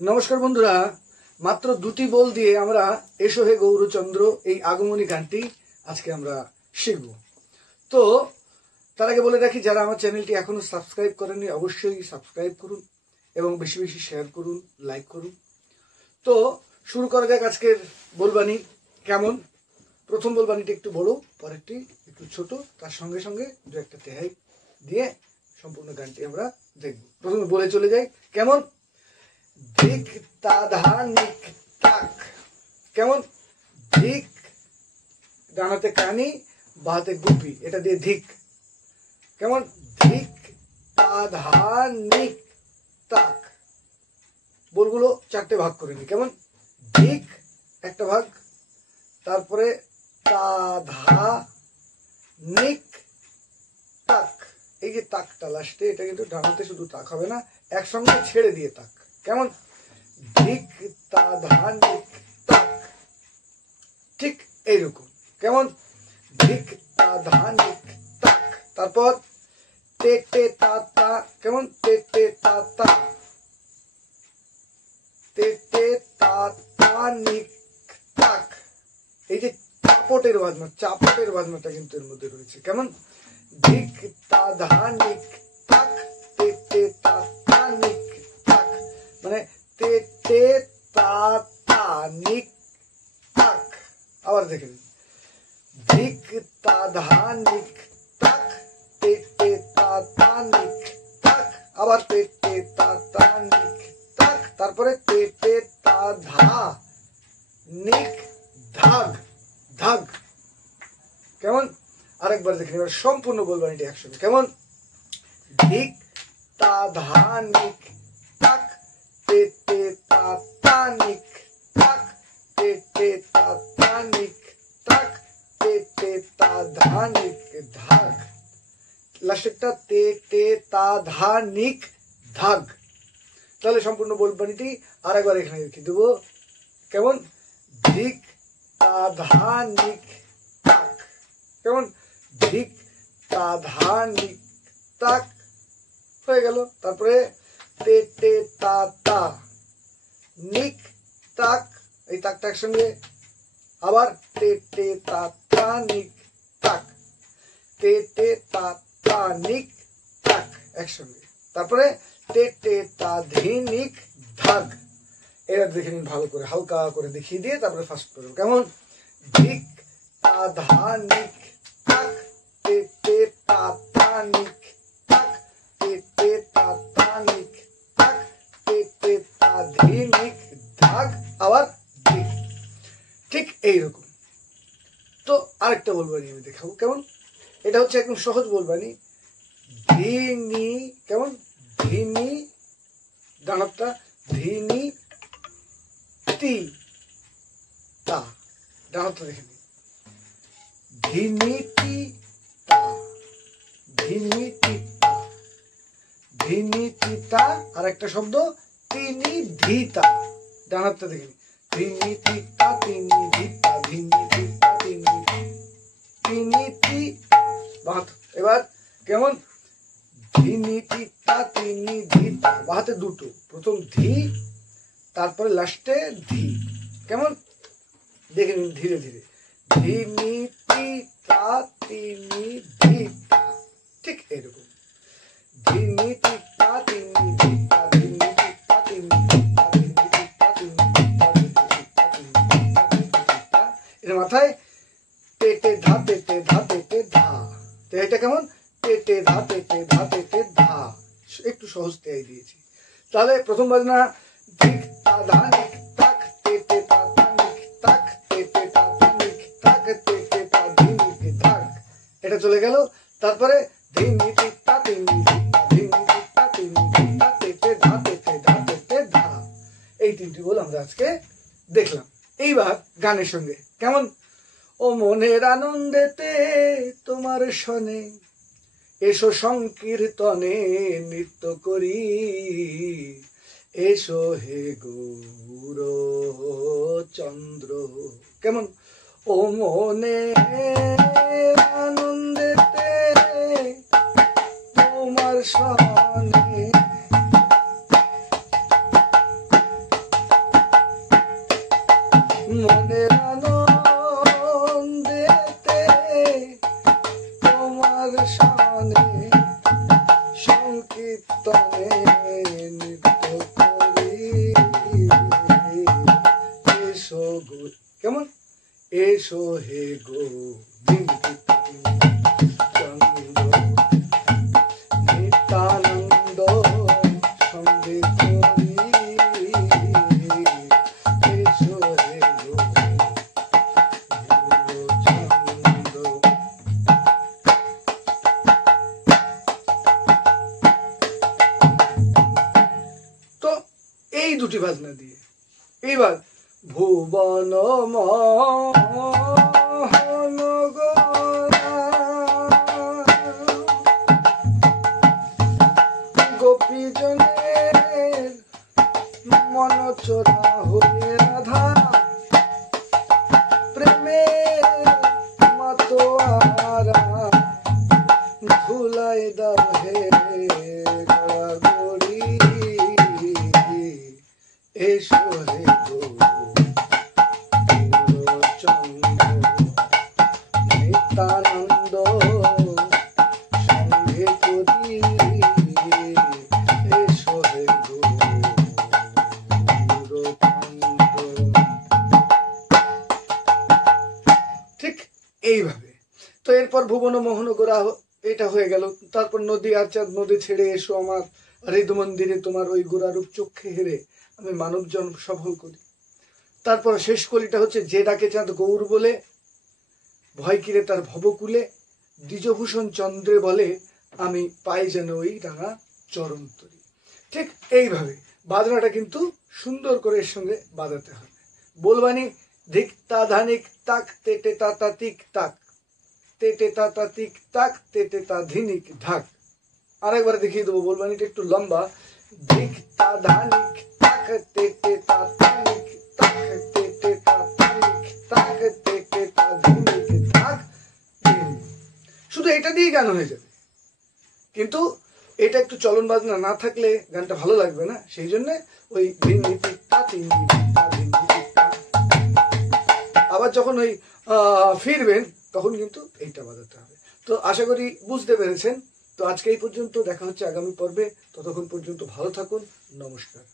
নমস্কার বন্ধুরা, মাত্র দুটি বল দিয়ে আমরা এসো হে গৌরচন্দ্র এই আগমনী গানটি আজকে আমরা শিখব। তো তার আগে বলে রাখি, যারা আমার চ্যানেলটি এখনো সাবস্ক্রাইব করেননি অবশ্যই সাবস্ক্রাইব করুন এবং বেশি বেশি শেয়ার করুন, লাইক করুন। তো শুরু করা যাক আজকের বলবানি। কেমন? প্রথম বলবানিটি একটু বড়, পরেরটি একটু ছোট, তার সঙ্গে সঙ্গে দু একটা তেহাই দিয়ে সম্পূর্ণ গানটি আমরা দেখব। প্রথমে বলে চলে যাই। কেমন? ধিক তা ধা নিক তাক। কেমন? ধিক, ডানাতে কানি, বাহাতে গুপি, এটা দিয়ে ধিক। কেমন? ধিক তা ধা নিক তাক। বলগুলো চারটে ভাগ করে নি। কেমন? ধিক একটা ভাগ, তারপরে তা ধা নিক তাক। এই যে তাকটা লাস্টে, এটা কিন্তু ডানাতে শুধু তাক হবে না, একসঙ্গে ছেড়ে দিয়ে তাক। কেমন? ধিক তা ধা নিক তাক, ঠিক এইরকম। কেমন? ধিক তা ধা নিক তাক। তারপর তে তে তা তা। কেমন? তে তে তা তা, তে তে তা তা নিক তাক। এই যে চাপটের বাজনা, চাপটের বাজনাটা কিন্তু এর মধ্যে রয়েছে। কেমন? ধিক তা ধা নিক তাক, তে তে তা তা নিক তাক, মানে তে তে তা তা নিক তাক। আবার দেখে নিন। ধিক তা ধা নিক তাক, তে তে তা তা নিক তাক, আবার তে তে তা তা নিক তাক, তারপরে তে তে তা ধা নিক ধাগ, ধাগ। কেমন? আরেকবার দেখে নিন, এবার সম্পূর্ণ বলবানিটি একসঙ্গে। কেমন? ধিক তা ধা নিক তাক, তে তে তা তা নিক তাক, তে তে তা তা নিক তাক, তে তে তা ধা নিক ধাগ। লাস্টেরটা তে তে তা ধা নিক ধাগ। তাহলে সম্পূর্ণ বলবানিটি আরেকবার এখানে লিখে দেবো। কেমন? ধিক তা ধা নিক তাক। কেমন? ধিক তা ধা নিক তাক হয়ে গেল। তারপরে তে তে তা তা নিক তাক, এই তাকটা একসঙ্গে, আবার তে তে তা তা নিক তাক, তে তে তা তা নিক তাক একসঙ্গে, তারপরে তে তে তা ধি নিক ধাগ। এবার দেখে নিন ভালো করে, হালকা করে দেখিয়ে দিয়ে তারপরে ফার্স্ট করবো। কেমন? ধিক তা ধা নিক তাক, তে তে তা তা নিক তাক, তে তে তা তা নিক তাক, তে তে তা ধি নিক ধাগ, আবার ধিক। ঠিক এইরকম। তো আরেকটা বলবানি আমি দেখাবো। কেমন? এটা হচ্ছে একদম সহজ বলবানি। ধিনি। কেমন? ধিনি, ডানারটা ধিনি তি তা, ডানারটা দেখে নিন। ধিনি তি তা, ধিনি তি তা, ধিনি তি তা। আর একটা শব্দ তিনি ধিতা, ডানারটা দেখে নিন। ধিনি তি তা, তিনি ধিতা, ধিনি তি তা, তিনি তি। এবার কেমন? ধিনি তি তা, তিনি ধিতা, বাহাতে দুটো, প্রথম ধি, তারপরে লাস্টে ধি। কেমন? দেখে নিন ধীরে ধীরে। ধিনি তি তা, তিনি ধিতা, ঠিক এরকম। ধিনি তি তা, তিনি ধিতা, ধিনি তি তা, তিনি ধিতা, ধিনি তি তা, তিনি ধিতা, ধিনি তি তা, তিনি ধিতা, ধিনি ধিতা। এর মাথায় তে তে ধা, তে তে ধা, তে তে ধা। তো এটা কেমন? তে তে ধা, তে তে ধা, তে তে ধা। একটু সহজ তেই দিয়েছি। তাহলে প্রথম বাজনা ধিক তা ধা নিক তাক, তে তে তা তা নিক তাক, তে তে তা তা নিক তাক, তে তে তা ধি নিক ধাগ। এটা চলে গেল। তারপরে ধিনি তি তা, তিনি ধিতা, ধিনি তি তা, তিনি ধিতা, তে তে ধা, তে তে ধা, তে তে ধা। এই তিনটি বল আমরা আজকে দেখলাম। এইবার গানের সঙ্গে। কেমন? ও মনের আনন্দেতে তোমার শনে, এসো সংকীর্তনে নৃত্য করি, এসো হে গৌর চন্দ্র। কেমন? ও মনের আনন্দেতে তোমার শনে, এসো হে গোবিন্দ চন্দ্র নিত্যানন্দ সঙ্গে করি এসো হে গোবিন্দ। তো এই দুটি বাজনা দিয়ে এইবার ভুবন মোহন গোপীজনের মন চোরা হয়ে রাধা প্রেমে মাতোয়ারা ধুলাই দাও হে গড়ি এসো হে নিত্যানন্দ সঙ্গে করি এসো হে ঠিক এইভাবে। তো এরপর ভুবন মোহন গোরা এটা হয়ে গেল। তারপর নদী আর চাঁদ নদী ছেড়ে এসো আমার হৃদ মন্দিরে তোমার ওই গোরারূপ চক্ষে হেরে আমি মানব জন্ম সফল করি। তারপর শেষ কলিটা হচ্ছে যে ডাকে চাঁদ গৌর বলে ভয় কিরে তার ভবকুলে দ্বিজভূষণ চন্দ্রে বলে আমি পাই যেন ওই রাঙা চরণ তরি। ঠিক এইভাবে বাজনাটা কিন্তু সুন্দর করে এর সঙ্গে বাজাতে হবে। বলবানি ধিক তা ধানিক তাক তেটে তা তিক তাক তেটে তা তিক তাক তেটে তা ধিনিক ঢাক। আরেকবার দেখিয়ে দেবো, বলবানিটা একটু লম্বা। ধিক তা ধানিক তাক তেটে তা তানিক তাক তেটে তা তানিক তাক তেটে তা ধিনিক ঢাক। শুধু এটা দিয়ে গান হয়ে যাবে, কিন্তু এটা একটু চলন বাজনা না থাকলে গানটা ভালো লাগবে না। সেই জন্য ওই আবার যখন ওই ফিরবেন তখন কিন্তু এইটা বাজাতে হবে। তো আশা করি বুঝতে পেরেছেন। তো আজকে এই পর্যন্ত, দেখা হচ্ছে আগামী পর্বে। ততক্ষণ পর্যন্ত ভালো থাকুন। নমস্কার।